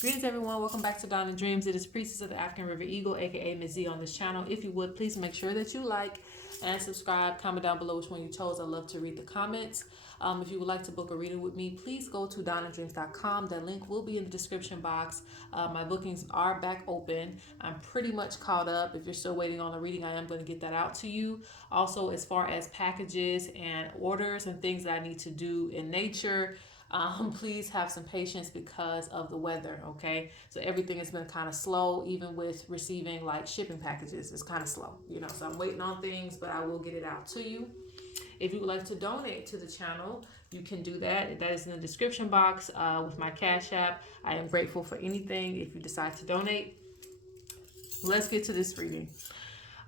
Greetings everyone, welcome back to Dawn and Dreams. It is Priestess of the African River Eagle, aka Ms.Z on this channel. If you would, please make sure that you like and subscribe. Comment down below which one you chose. I love to read the comments. If you would like to book a reading with me, please go to dawnanddreams.com. That link will be in the description box. My bookings are back open. I'm pretty much caught up. If you're still waiting on a reading, I am going to get that out to you. Also, as far as packages and orders and things that I need to do in nature, please have some patience because of the weather, okay? So everything has been kind of slow, even with receiving like shipping packages. It's kind of slow, so I'm waiting on things, but I will get it out to you. If you would like to donate to the channel, you can do that. That is in the description box with my Cash App. I am grateful for anything if you decide to donate. Let's get to this reading.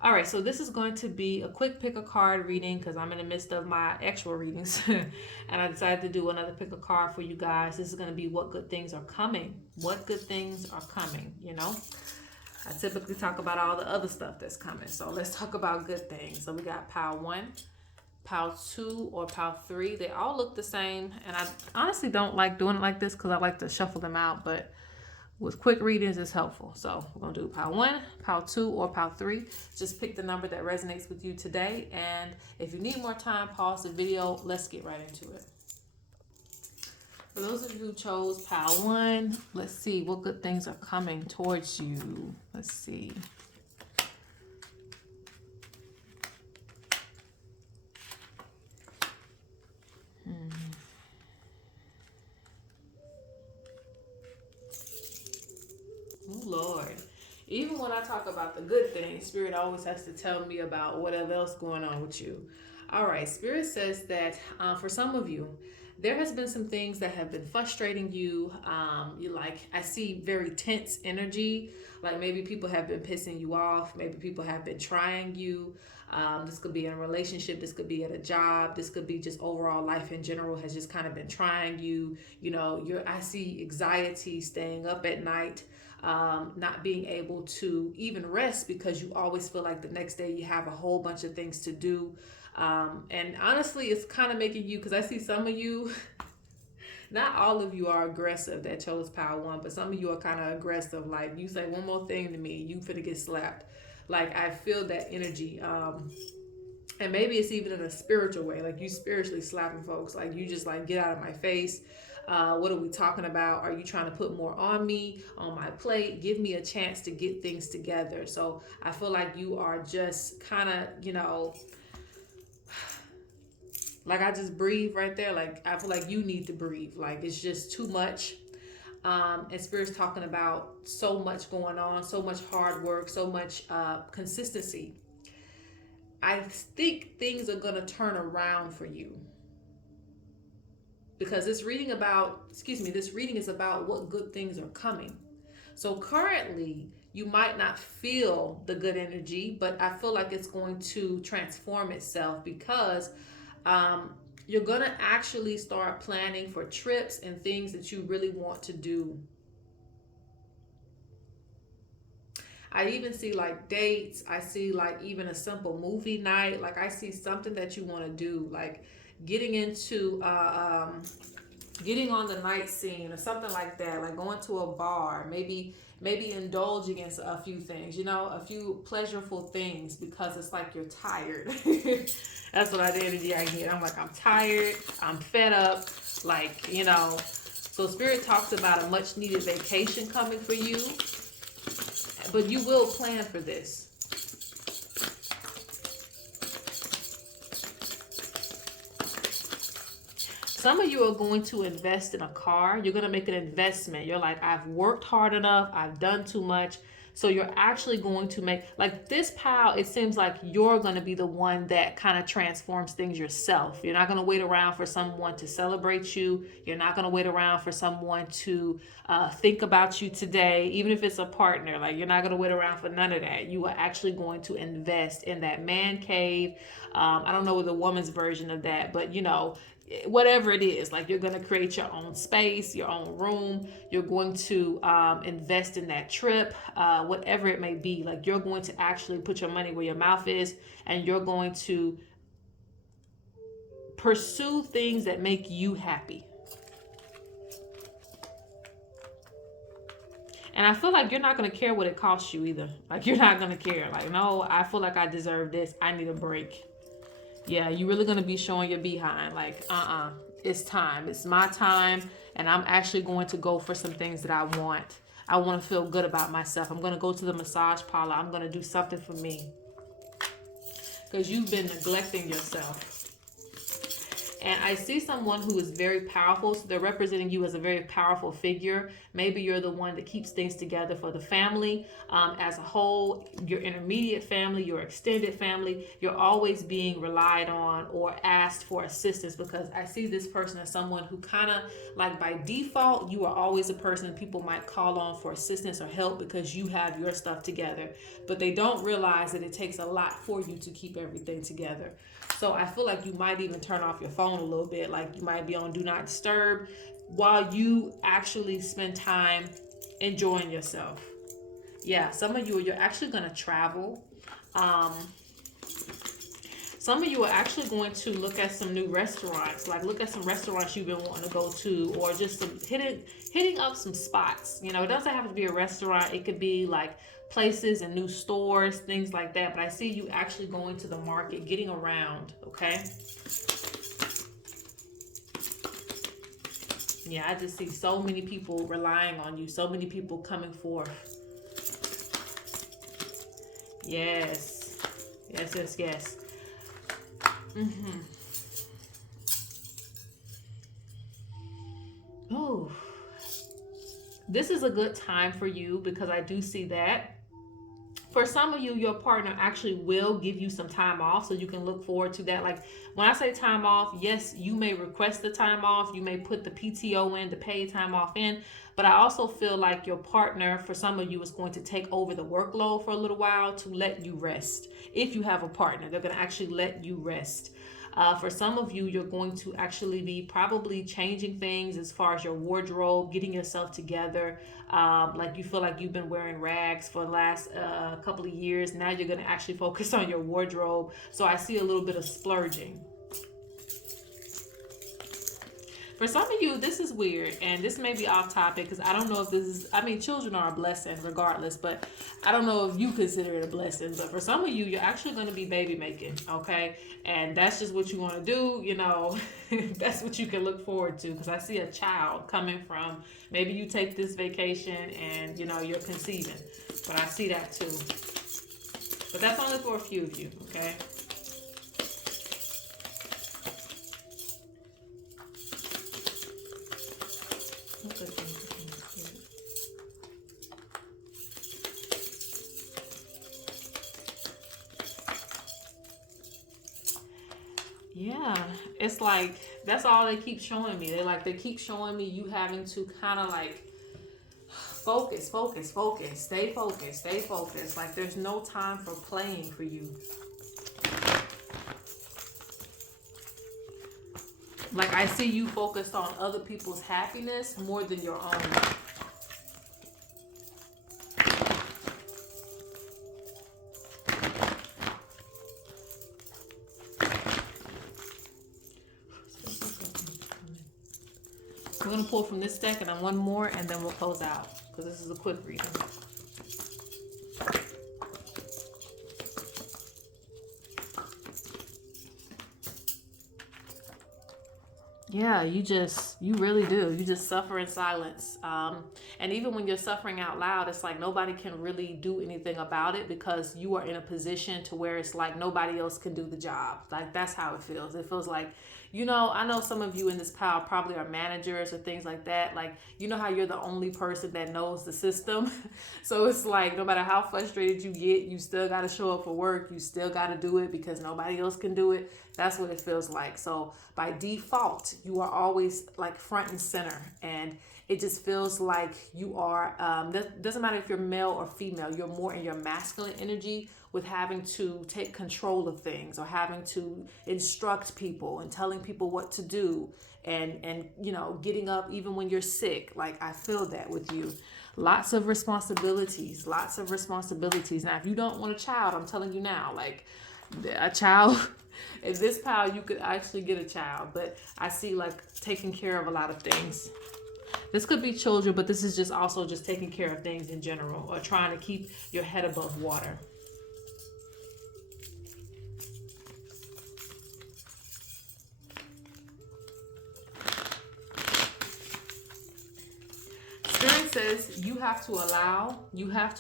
All right, so this is going to be a quick pick a card reading because I'm in the midst of my actual readings and I decided to do another pick a card for you guys. This is going to be what good things are coming. What good things are coming, I typically talk about all the other stuff that's coming. So let's talk about good things. So we got pile 1, pile 2, or pile 3. They all look the same. And I honestly don't like doing it like this because I like to shuffle them out. But with quick readings, it's helpful. So we're going to do pile 1, pile 2, or pile 3. Just pick the number that resonates with you today. And if you need more time, pause the video. Let's get right into it. For those of you who chose pile 1, let's see what good things are coming towards you. Let's see. Oh, Lord. Even when I talk about the good things, Spirit always has to tell me about whatever else going on with you. All right, Spirit says that for some of you, there has been some things that have been frustrating you. I see very tense energy. Like maybe people have been pissing you off. Maybe people have been trying you. This could be in a relationship. This could be at a job. This could be just overall life in general has just kind of been trying you. I see anxiety, staying up at night. Not being able to even rest because you always feel like the next day you have a whole bunch of things to do. And honestly, it's kind of making you, because I see some of you, not all of you are aggressive that chose pile 1, but some of you are kind of aggressive. Like you say one more thing to me, you finna get slapped. Like I feel that energy. And maybe it's even in a spiritual way, like you spiritually slapping folks, like you just like get out of my face. What are we talking about? Are you trying to put more on me, on my plate? Give me a chance to get things together. So I feel like you are just kind of, like I just breathe right there. Like I feel like you need to breathe. Like it's just too much. And Spirit's talking about so much going on, so much hard work, so much consistency. I think things are going to turn around for you. Because this reading is about what good things are coming. So currently, you might not feel the good energy, but I feel like it's going to transform itself because you're going to actually start planning for trips and things that you really want to do. I even see like dates. I see like even a simple movie night. Like I see something that you want to do, like getting into getting on the night scene or something like that, like going to a bar, maybe indulging in a few things, a few pleasurable things, because it's like you're tired. That's what the energy I get. I'm like, I'm tired, I'm fed up, like, so Spirit talks about a much needed vacation coming for you, but you will plan for this. Some of you are going to invest in a car. You're going to make an investment. You're like, I've worked hard enough. I've done too much. So you're actually going to make, like this pile, it seems like you're going to be the one that kind of transforms things yourself. You're not going to wait around for someone to celebrate you. You're not going to wait around for someone to think about you today, even if it's a partner. Like you're not going to wait around for none of that. You are actually going to invest in that man cave. I don't know the woman's version of that, but whatever it is, like you're going to create your own space, your own room. You're going to invest in that trip, whatever it may be. Like you're going to actually put your money where your mouth is, and you're going to pursue things that make you happy. And I feel like you're not going to care what it costs you either. Like, you're not going to care. Like, no, I feel like I deserve this. I need a break. Yeah, you really going to be showing your behind. Like, it's time. It's my time. And I'm actually going to go for some things that I want. I want to feel good about myself. I'm going to go to the massage parlor. I'm going to do something for me. Because you've been neglecting yourself. And I see someone who is very powerful. So they're representing you as a very powerful figure. Maybe you're the one that keeps things together for the family as a whole, your intermediate family, your extended family. You're always being relied on or asked for assistance, because I see this person as someone who kind of, like, by default, you are always a person people might call on for assistance or help because you have your stuff together. But they don't realize that it takes a lot for you to keep everything together. So I feel like you might even turn off your phone a little bit. Like, you might be on Do Not Disturb while you actually spend time enjoying yourself. Yeah, some of you, you're actually going to travel. Some of you are actually going to look at some new restaurants. Like, look at some restaurants you've been wanting to go to, or just some hitting up some spots. You know, it doesn't have to be a restaurant. It could be like places and new stores, things like that. But I see you actually going to the market, getting around, okay? Yeah, I just see so many people relying on you, so many people coming forth. Yes. Yes, yes, yes. Oh, this is a good time for you, because I do see that. For some of you, your partner actually will give you some time off, so you can look forward to that. Like, when I say time off, yes, you may request the time off. You may put the PTO in, the paid time off in. But I also feel like your partner, for some of you, is going to take over the workload for a little while to let you rest. If you have a partner, they're going to actually let you rest. For some of you, you're going to actually be probably changing things as far as your wardrobe, getting yourself together. Like, you feel like you've been wearing rags for the last couple of years. Now you're going to actually focus on your wardrobe. So I see a little bit of splurging. For some of you, this is weird, and this may be off topic, because I don't know if this is, I mean, children are a blessing regardless, but I don't know if you consider it a blessing. But for some of you, you're actually going to be baby making, okay? And that's just what you want to do, you know. That's what you can look forward to, because I see a child coming from, maybe you take this vacation and, you know, you're conceiving. But I see that too. But that's only for a few of you, okay? Yeah, it's like, that's all they keep showing me. They keep showing me you having to kind of like focus, stay focused. Like, there's no time for playing for you. Like, I see you focused on other people's happiness more than your own. I'm going to pull from this deck and then one more, and then we'll close out, because this is a quick reading. Yeah, you really do. You just suffer in silence. And even when you're suffering out loud, it's like nobody can really do anything about it, because you are in a position to where it's like nobody else can do the job. Like, that's how it feels. It feels like, you know, I know some of you in this pile probably are managers or things like that. Like, you know how you're the only person that knows the system. So it's like, no matter how frustrated you get, you still got to show up for work. You still got to do it because nobody else can do it. That's what it feels like. So by default, you are always like front and center, and it just feels like you are, doesn't matter if you're male or female, you're more in your masculine energy, with having to take control of things, or having to instruct people and telling people what to do, and you know, getting up even when you're sick. Like, I feel that with you. Lots of responsibilities. Now, if you don't want a child, I'm telling you now, like, a child, in this pile, you could actually get a child. But I see, like, taking care of a lot of things. This could be children, but this is just also just taking care of things in general, or trying to keep your head above water. Spirit says you have to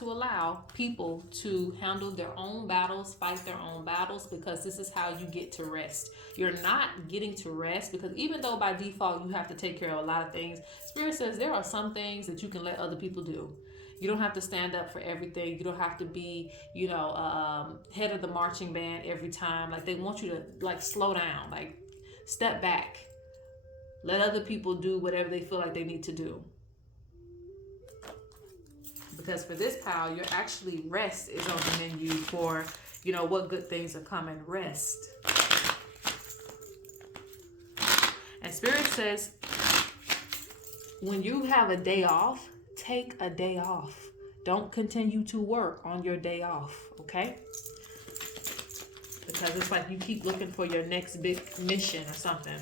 allow people to handle their own battles, fight their own battles, because this is how you get to rest. You're not getting to rest because even though by default you have to take care of a lot of things, Spirit says there are some things that you can let other people do. You don't have to stand up for everything. You don't have to be, head of the marching band every time. Like, they want you to, like, slow down, like, step back, let other people do whatever they feel like they need to do. Because for this pile, you're actually, rest is on the menu for, what good things are coming. Rest. And Spirit says, when you have a day off, take a day off. Don't continue to work on your day off, okay? Because it's like you keep looking for your next big mission or something.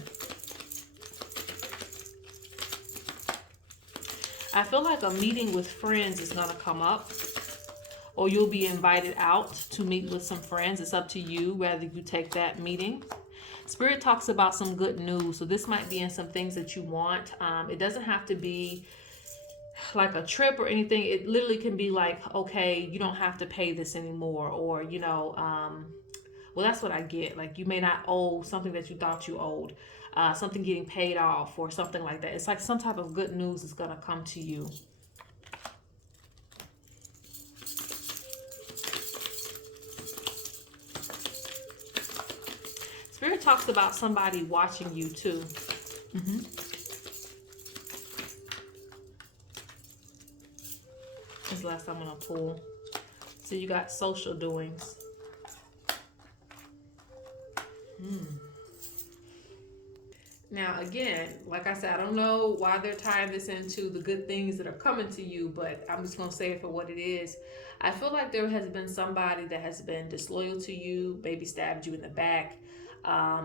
I feel like a meeting with friends is going to come up, or you'll be invited out to meet with some friends. It's up to you whether you take that meeting. Spirit talks about some good news. So this might be in some things that you want. It doesn't have to be like a trip or anything. It literally can be like, okay, you don't have to pay this anymore, or, well, that's what I get. Like, you may not owe something that you thought you owed. Something getting paid off or something like that. It's like some type of good news is going to come to you. Spirit talks about somebody watching you too. This is the last time I'm going to pull. So you got social doings. Now, again, like I said, I don't know why they're tying this into the good things that are coming to you, but I'm just going to say it for what it is. I feel like there has been somebody that has been disloyal to you, maybe stabbed you in the back,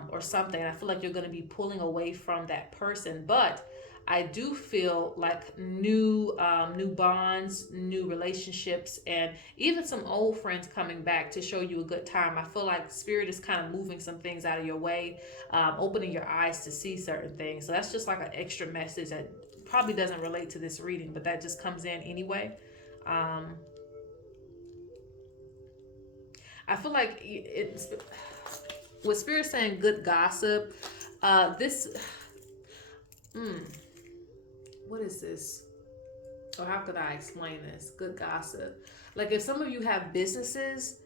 or something. I feel like you're going to be pulling away from that person, but I do feel like new bonds, new relationships, and even some old friends coming back to show you a good time. I feel like Spirit is kind of moving some things out of your way, opening your eyes to see certain things. So that's just like an extra message that probably doesn't relate to this reading, but that just comes in anyway. I feel like it's with Spirit saying good gossip. What is this? Or how could I explain this? Good gossip. Like, if some of you have businesses,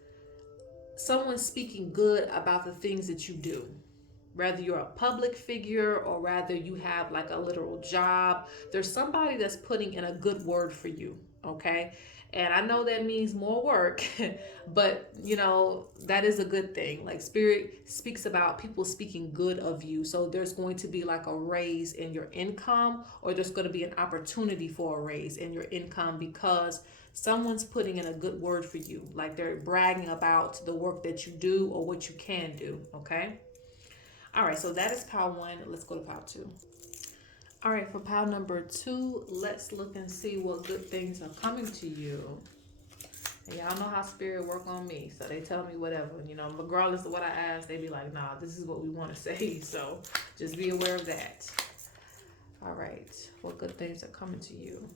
someone's speaking good about the things that you do. Whether you're a public figure or rather you have like a literal job, there's somebody that's putting in a good word for you, okay? And I know that means more work, but that is a good thing. Like, Spirit speaks about people speaking good of you. So there's going to be like a raise in your income, or there's going to be an opportunity for a raise in your income because someone's putting in a good word for you. Like, they're bragging about the work that you do or what you can do, okay? All right, so that is pile 1. Let's go to pile 2. All right, for pile number 2, let's look and see what good things are coming to you. And y'all know how Spirit work on me, so they tell me whatever. Regardless of what I ask, they be like, nah, this is what we want to say. So just be aware of that. All right, what good things are coming to you?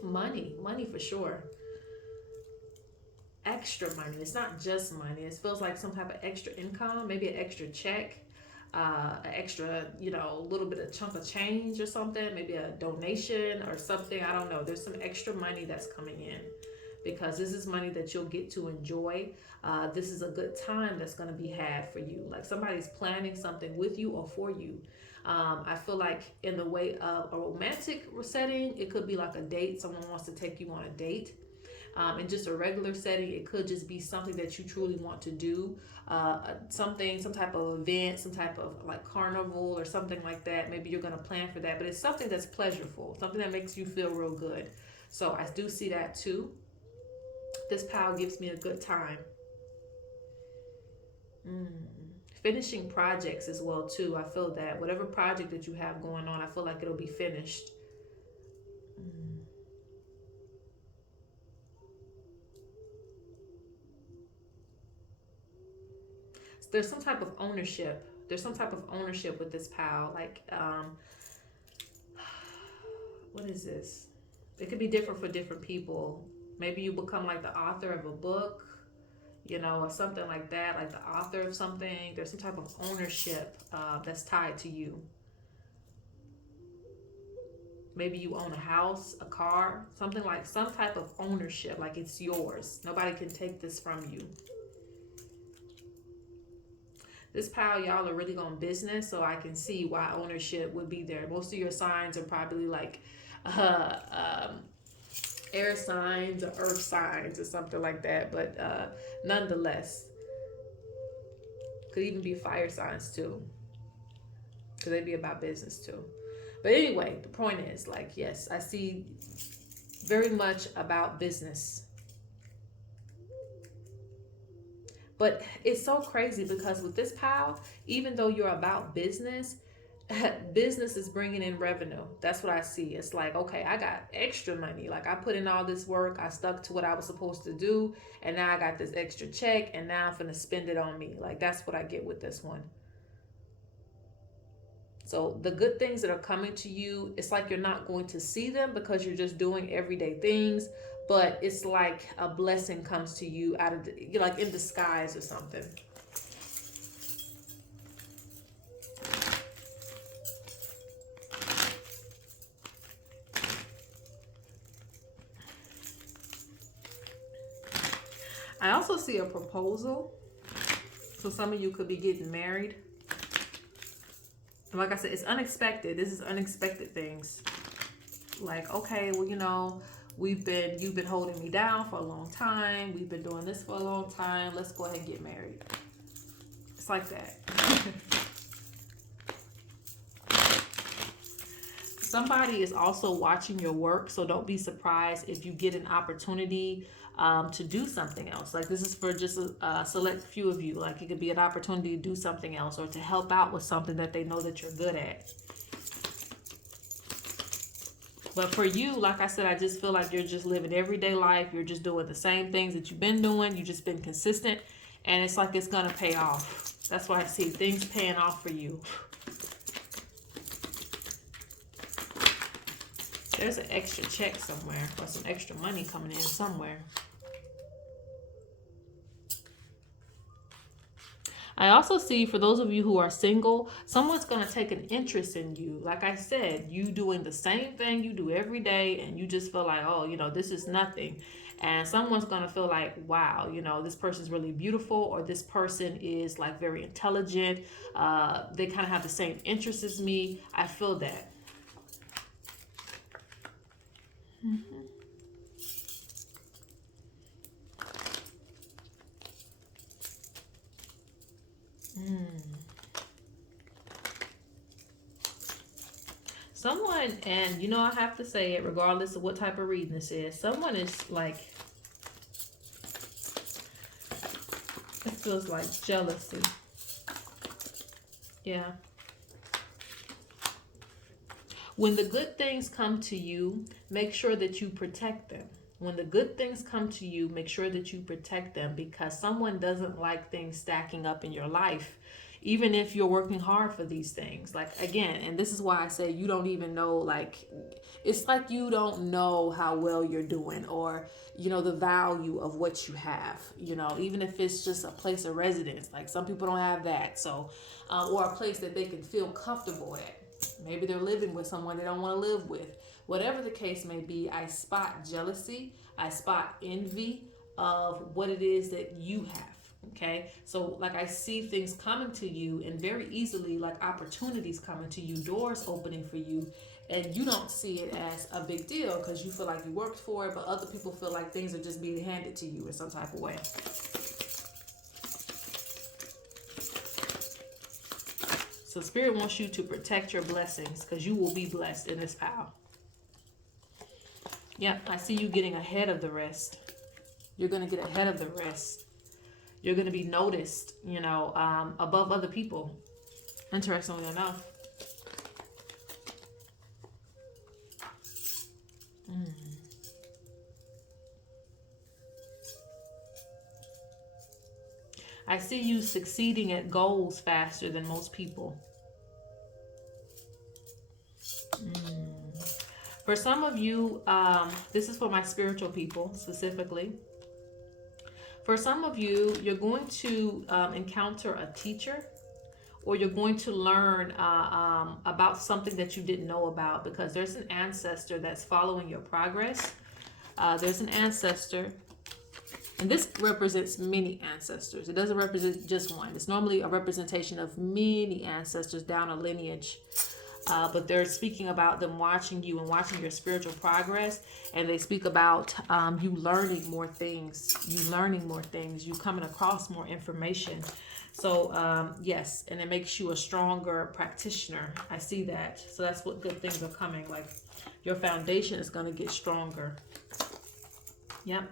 Money for sure. Extra money. It's not just money. It feels like some type of extra income, maybe an extra check. An extra, little bit of chunk of change or something, maybe a donation or something. I don't know. There's some extra money that's coming in because this is money that you'll get to enjoy. This is a good time that's going to be had for you. Like, somebody's planning something with you or for you. I feel like in the way of a romantic setting, it could be like a date. Someone wants to take you on a date. In just a regular setting, it could just be something that you truly want to do, some type of event, some type of like carnival or something like that. Maybe you're going to plan for that, but it's something that's pleasurable, something that makes you feel real good. So I do see that too. This pile gives me a good time. finishing projects as well too. I feel that whatever project that you have going on, I feel like it'll be finished. There's some type of ownership. There's some type of ownership with this pal. Like, what is this? It could be different for different people. Maybe you become like the author of a book, you know, or something like that, like the author of something. There's some type of ownership that's tied to you. Maybe you own a house, a car, something like some type of ownership, like it's yours. Nobody can take this from you. This pile, y'all are really on business, so I can see why ownership would be there. Most of your signs are probably like air signs or earth signs or something like that, but nonetheless, could even be fire signs too, because they'd be about business too. But anyway, the point is, like, yes, I see very much about business. But it's so crazy because with this pile, even though you're about business, business is bringing in revenue. That's what I see. It's like, okay, I got extra money. Like, I put in all this work, I stuck to what I was supposed to do, and now I got this extra check, and now I'm gonna spend it on me. Like, that's what I get with this one. So the good things that are coming to you, it's like you're not going to see them because you're just doing everyday things, but it's like a blessing comes to you out of you're like in disguise or something. I also see a proposal. So some of you could be getting married. Like I said, it's unexpected. This is unexpected things. Like, okay, well, you know, you've been holding me down for a long time. We've been doing this for a long time. Let's go ahead and get married. It's like that. Somebody is also watching your work, so don't be surprised if you get an opportunity to do something else. Like, this is for just a select few of you. Like, it could be an opportunity to do something else or to help out with something that they know that you're good at. But for you, like I said, I just feel like you're just living everyday life. You're just doing the same things that you've been doing. You've just been consistent, and it's like it's gonna pay off. That's why I see things paying off for you. There's an extra check somewhere or some extra money coming in somewhere. I also see, for those of you who are single, someone's going to take an interest in you. Like I said, you doing the same thing you do every day, and you just feel like, oh, you know, this is nothing. And someone's going to feel like, wow, you know, this person's really beautiful, or this person is like very intelligent. They kind of have the same interests as me. I feel that. Mm-hmm. Someone, and you know, I have to say it regardless of what type of reading this is, someone is like, it feels like jealousy. Yeah. When the good things come to you, make sure that you protect them. When the good things come to you, make sure that you protect them, because someone doesn't like things stacking up in your life, even if you're working hard for these things. Like, again, and this is why I say you don't even know, like, it's like you don't know how well you're doing, or, you know, the value of what you have, you know, even if it's just a place of residence. Like, some people don't have that. So, or a place that they can feel comfortable at. Maybe they're living with someone they don't want to live with. Whatever the case may be, I spot jealousy. I spot envy of what it is that you have. Okay, so like, I see things coming to you, and very easily, like opportunities coming to you, doors opening for you, and you don't see it as a big deal because you feel like you worked for it, but other people feel like things are just being handed to you in some type of way. So Spirit wants you to protect your blessings, because you will be blessed in this pile. Yep, I see you getting ahead of the rest. You're going to get ahead of the rest. You're going to be noticed, above other people. Interestingly enough. I see you succeeding at goals faster than most people. For some of you, this is for my spiritual people specifically. For some of you, you're going to encounter a teacher, or you're going to learn about something that you didn't know about, because there's an ancestor that's following your progress. There's an ancestor, and this represents many ancestors. It doesn't represent just one. It's normally a representation of many ancestors down a lineage. But they're speaking about them watching you and watching your spiritual progress. And they speak about you learning more things, you coming across more information. So, yes, and it makes you a stronger practitioner. I see that. So that's what good things are coming. Like, your foundation is going to get stronger. Yep.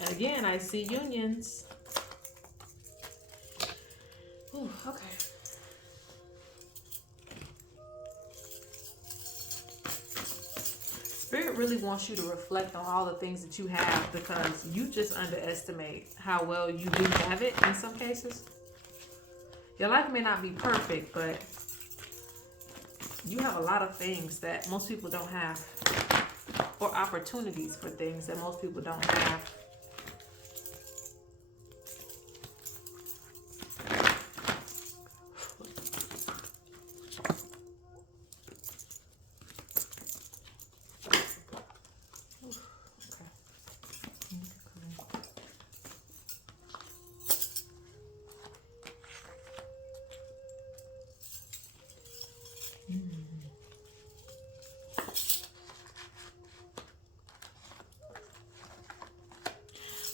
And again, I see unions. Ooh, okay. Spirit really wants you to reflect on all the things that you have, because you just underestimate how well you do have it in some cases. Your life may not be perfect, but you have a lot of things that most people don't have, or opportunities for things that most people don't have.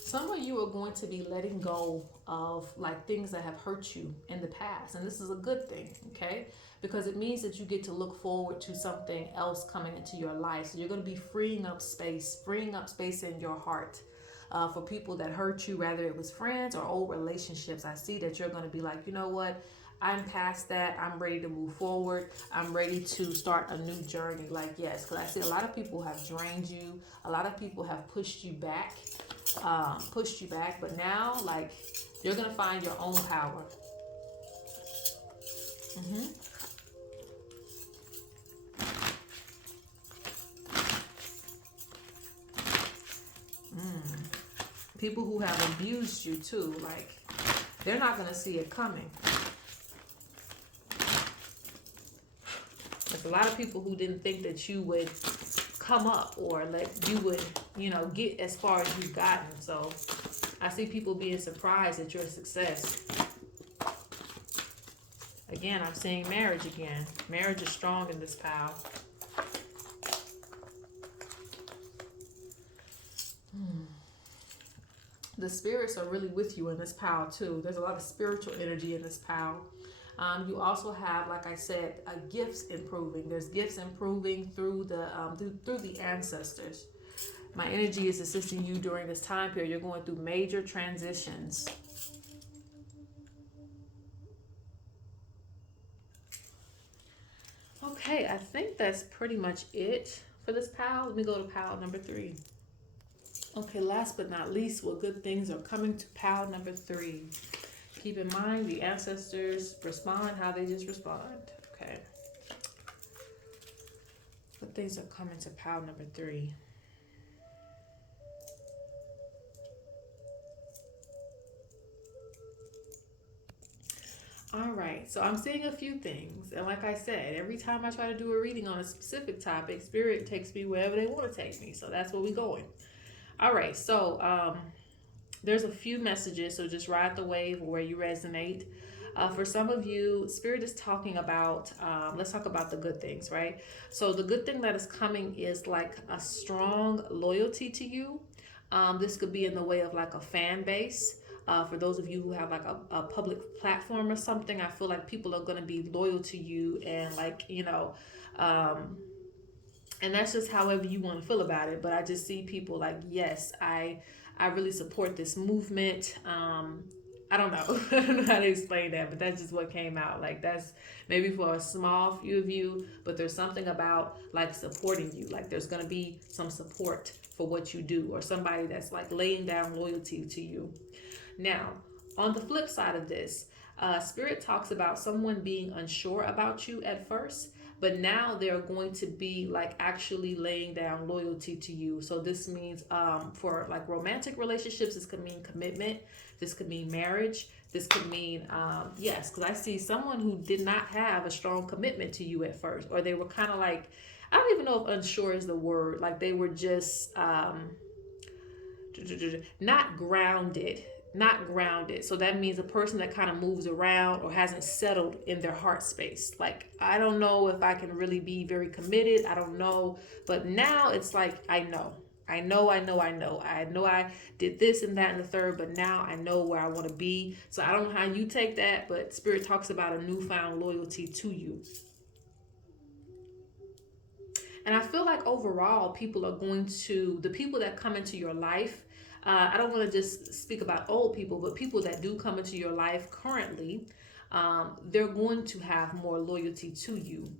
Some of you are going to be letting go of like things that have hurt you in the past. And this is a good thing, okay? Because it means that you get to look forward to something else coming into your life. So you're going to be freeing up space in your heart for people that hurt you, whether it was friends or old relationships. I see that you're going to be like, you know what? I'm past that. I'm ready to move forward. I'm ready to start a new journey. Like, yes, because I see a lot of people have drained you. A lot of people have pushed you back. But now, like, you're gonna find your own power. People who have abused you too, like, they're not gonna see it coming. There's a lot of people who didn't think that you would come up, or that you would, get as far as you've gotten. So I see people being surprised at your success. Again, I'm seeing marriage again. Marriage is strong in this pile. The spirits are really with you in this pile too. There's a lot of spiritual energy in this pile. You also have, like I said, gifts improving. There's gifts improving through the ancestors. My energy is assisting you during this time period. You're going through major transitions. Okay, I think that's pretty much it for this pile. Let me go to pile number 3. Okay, last but not least, what good things are coming to pile number 3? Keep in mind, the ancestors respond how they just respond. Okay. What things are coming to pile number 3? All right, so I'm seeing a few things. And like I said, every time I try to do a reading on a specific topic, Spirit takes me wherever they want to take me. So that's where we're going. All right, so there's a few messages, so just ride the wave where you resonate. For some of you, Spirit is talking about, let's talk about the good things, right? So the good thing that is coming is like a strong loyalty to you. This could be in the way of like a fan base. For those of you who have like a public platform or something, I feel like people are going to be loyal to you, and like, and that's just however you want to feel about it. But I just see people like, yes, I I really support this movement. I don't know. I don't know how to explain that, but that's just what came out. Like, that's maybe for a small few of you, but there's something about like supporting you. Like, there's going to be some support for what you do, or somebody that's like laying down loyalty to you. Now, on the flip side of this, Spirit talks about someone being unsure about you at first, but now they're going to be like actually laying down loyalty to you. So this means for like romantic relationships, this could mean commitment. This could mean marriage. This could mean, yes, because I see someone who did not have a strong commitment to you at first, or they were kind of like, I don't even know if unsure is the word. Like, they were just not grounded. Not grounded. So that means a person that kind of moves around or hasn't settled in their heart space. Like, I don't know if I can really be very committed. I don't know. But now it's like, I know. I know I did this and that and the third, but now I know where I want to be. So I don't know how you take that, but Spirit talks about a newfound loyalty to you. And I feel like overall, people are going to, the people that come into your life, I don't want to just speak about old people, but people that do come into your life currently, they're going to have more loyalty to you.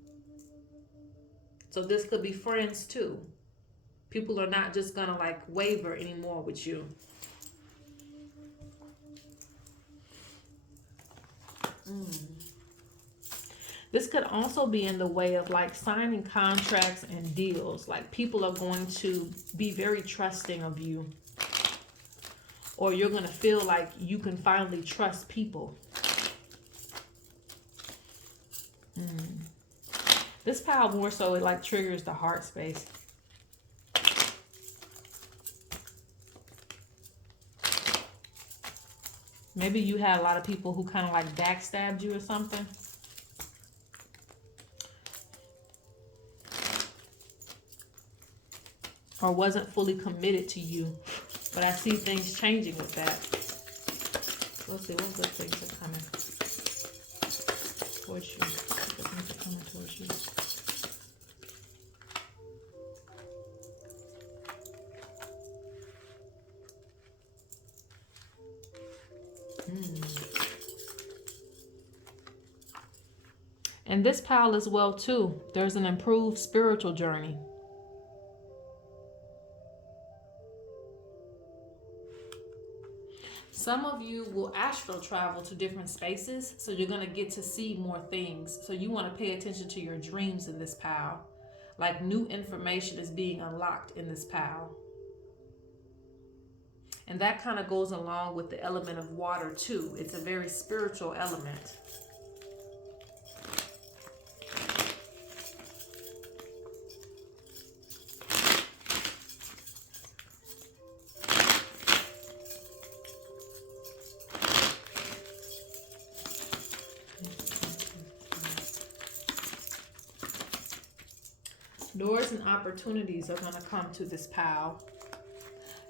So this could be friends too. People are not just going to like waver anymore with you. This could also be in the way of like signing contracts and deals. Like, people are going to be very trusting of you. Or you're going to feel like you can finally trust people. This power more so, it like triggers the heart space. Maybe you had a lot of people who kind of like backstabbed you or something. Or wasn't fully committed to you. But I see things changing with that. Let's see, what good things are coming towards you. What good things are coming towards you. And this pile as well too. There's an improved spiritual journey. Some of you will astral travel to different spaces, so you're going to get to see more things. So you want to pay attention to your dreams in this pile. Like, new information is being unlocked in this pile. And that kind of goes along with the element of water too. It's a very spiritual element. Doors and opportunities are going to come to this pile.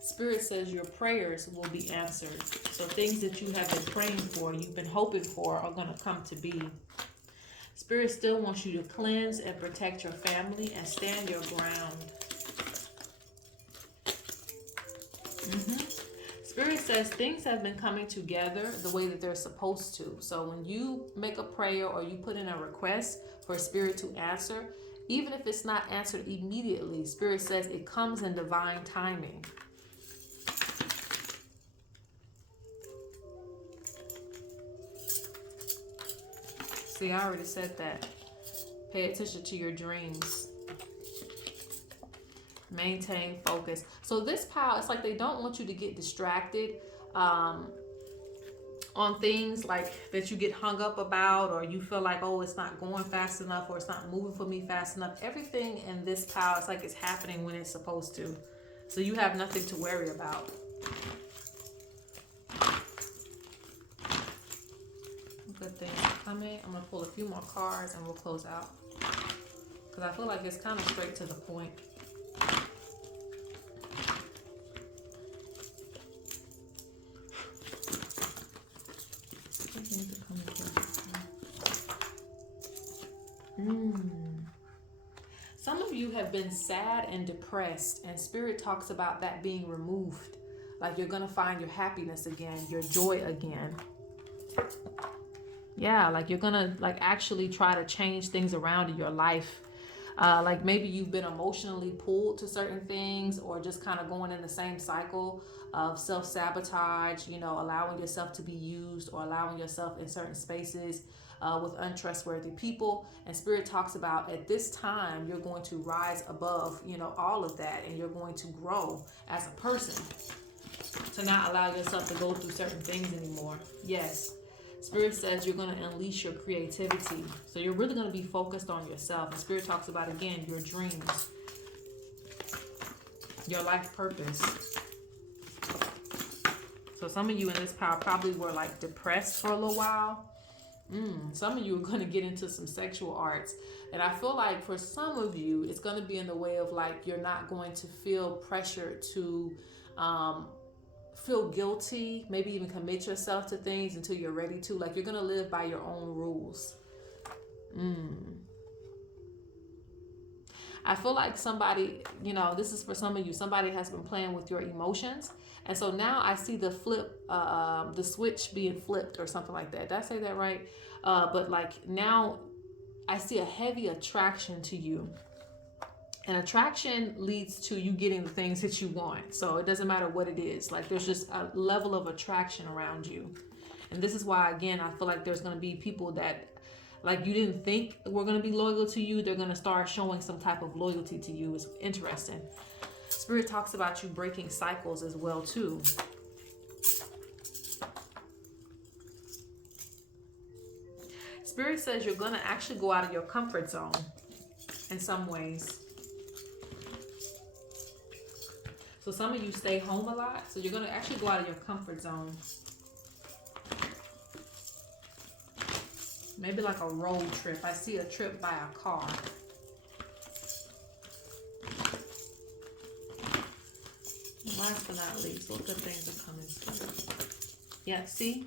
Spirit says your prayers will be answered. So things that you have been praying for, you've been hoping for, are going to come to be. Spirit still wants you to cleanse and protect your family and stand your ground. Spirit says things have been coming together the way that they're supposed to. So when you make a prayer or you put in a request for Spirit to answer, even if it's not answered immediately, Spirit says it comes in divine timing. See, I already said that. Pay attention to your dreams. Maintain focus. So this power, it's like they don't want you to get distracted on things like that you get hung up about, or you feel like, oh, it's not going fast enough, or it's not moving for me fast enough. Everything in this power, it's like it's happening when it's supposed to. So you have nothing to worry about. Good things are coming. I'm going to pull a few more cards and we'll close out. Because I feel like it's kind of straight to the point. Some of you have been sad and depressed, and Spirit talks about that being removed. Like you're going to find your happiness again, your joy again. Yeah, like you're going to like actually try to change things around in your life. Like maybe you've been emotionally pulled to certain things, or just kind of going in the same cycle of self-sabotage, you know, allowing yourself to be used or allowing yourself in certain spaces with untrustworthy people. And Spirit talks about at this time, you're going to rise above, you know, all of that, and you're going to grow as a person to not allow yourself to go through certain things anymore. Yes. Spirit says you're going to unleash your creativity. So you're really going to be focused on yourself. And Spirit talks about, again, your dreams, your life purpose. So some of you in this power probably were like depressed for a little while. Some of you are going to get into some sexual arts. And I feel like for some of you, it's going to be in the way of like you're not going to feel pressure to feel guilty, maybe even commit yourself to things until you're ready to. Like you're going to live by your own rules. I feel like somebody, you know, this is for some of you, somebody has been playing with your emotions. And so now I see the the switch being flipped or something like that. Did I say that right? But like now I see a heavy attraction to you. And attraction leads to you getting the things that you want. So it doesn't matter what it is. Like there's just a level of attraction around you. And this is why, again, I feel like there's going to be people that like you didn't think were going to be loyal to you. They're going to start showing some type of loyalty to you. It's interesting. Spirit talks about you breaking cycles as well, too. Spirit says you're going to actually go out of your comfort zone in some ways. So some of you stay home a lot. So you're going to actually go out of your comfort zone. Maybe like a road trip. I see a trip by a car. Last but not least, what good things are coming soon? Yeah, see?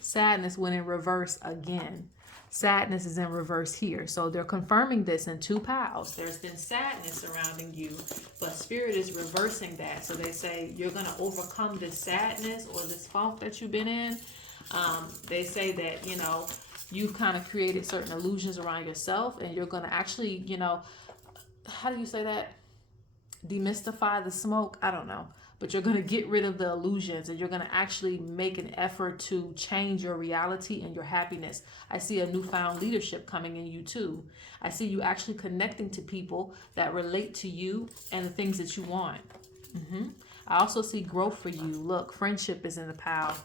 Sadness went in reverse again. Sadness is in reverse here. So they're confirming this in two piles. There's been sadness surrounding you, but Spirit is reversing that. So they say you're going to overcome this sadness or this funk that you've been in. They say that, you know, you've kind of created certain illusions around yourself, and you're going to actually, you know, how do you say that? Demystify the smoke? I don't know. But you're going to get rid of the illusions, and you're going to actually make an effort to change your reality and your happiness. I see a newfound leadership coming in you too. I see you actually connecting to people that relate to you and the things that you want. I also see growth for you. Look, friendship is in the pile.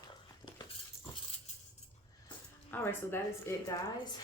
All right, so that is it, guys.